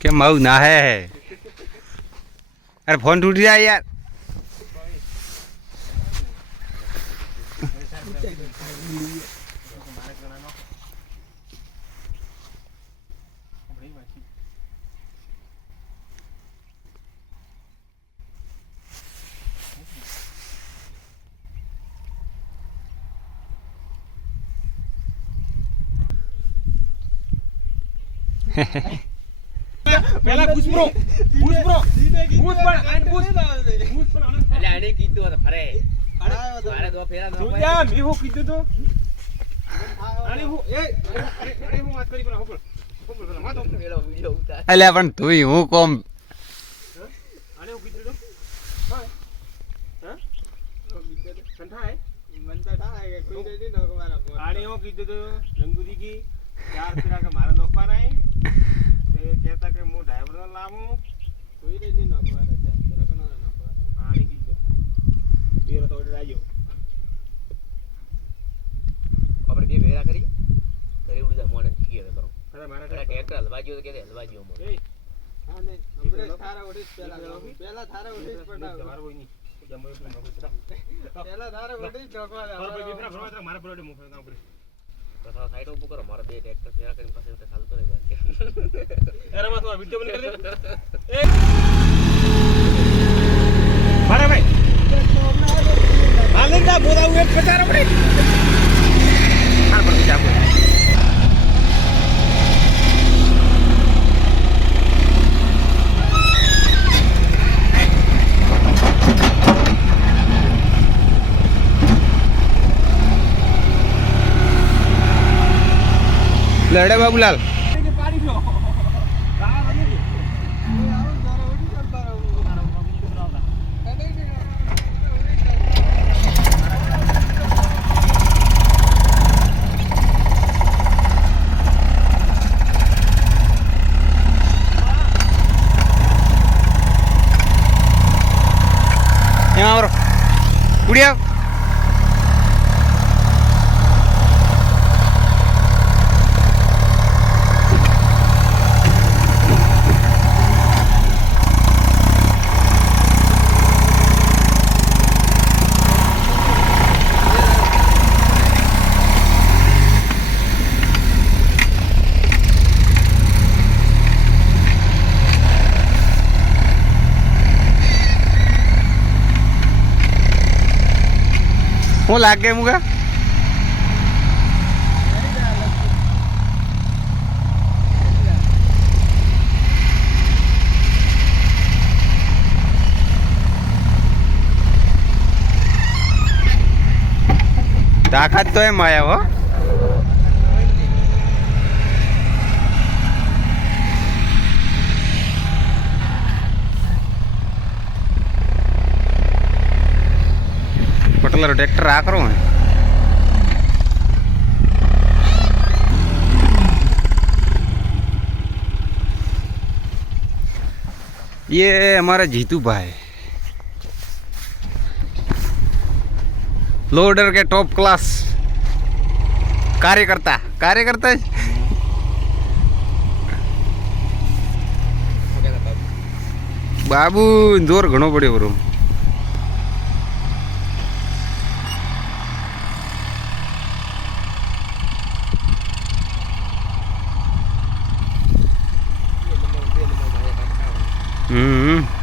કેમ આવું ના હે અરે ફોન તૂટી જાય યાર પેલા પૂછ બ્રો પૂછ પણ આને પૂછ એટલે આને કીધું તો ફરે મારે દો ફેરા ન પાય તું મી હું કીધું તો આને હું અરે હું વાત કરી પેલા હોપળ વાત હોપળ પેલો વિડિયો ઉતાર અલ્યા પણ તું હું કોમ આને હું કીધું તો હા સંઠાય મંતા થાય કોઈ દે ન મારા આને હું કીધું તો રંગુજી કી ચાર ફેરા કે મારા નોકવા રાય कहता कि मु ड्राइवर ना लामू कोई रे नहीं नोकवा रे चार तेरा कनो ना नोकवा आनी कीधो तेरा तो ओडे आयो આપણે બે ભેરા કરી ઘરે ઉડી જા મોડન થી ગયો કરો અરે મારા ટ્રેક્ટર હલવાજીઓ તો કે હલવાજીઓ મો હા ને હમણે થારા ઓડી પહેલા થારા ઓડી પણ તમારો કોઈ નહીં જમો એક નોકો પહેલા થારા ઓડી નોકવા રે મારા બે ભેરા ભરવા મારા બરોડે મો ફેરા ઉપર કથા સાઈડ ઉપર કરો મારા બે ટ્રેક્ટર ફેરા કરીને પાસે ઉઠે ચાલતો રહે અરે માં તો વિડિયો બની કરી દે મારા ભાઈ હાલંદા બોલાવ એક કચારા પડે હાલ પર જાવ લડે બાબુલાલ ઉડ્યા હું લાગે મુકા તાકાત તો એમ આયા હો પટલારો ટ્રેક્ટર આ કરો ને ये हमारा जीतू भाई लोडर के टॉप क्लास कार्यकर्ता बाबू जोर घणो पड़े बरो हम्म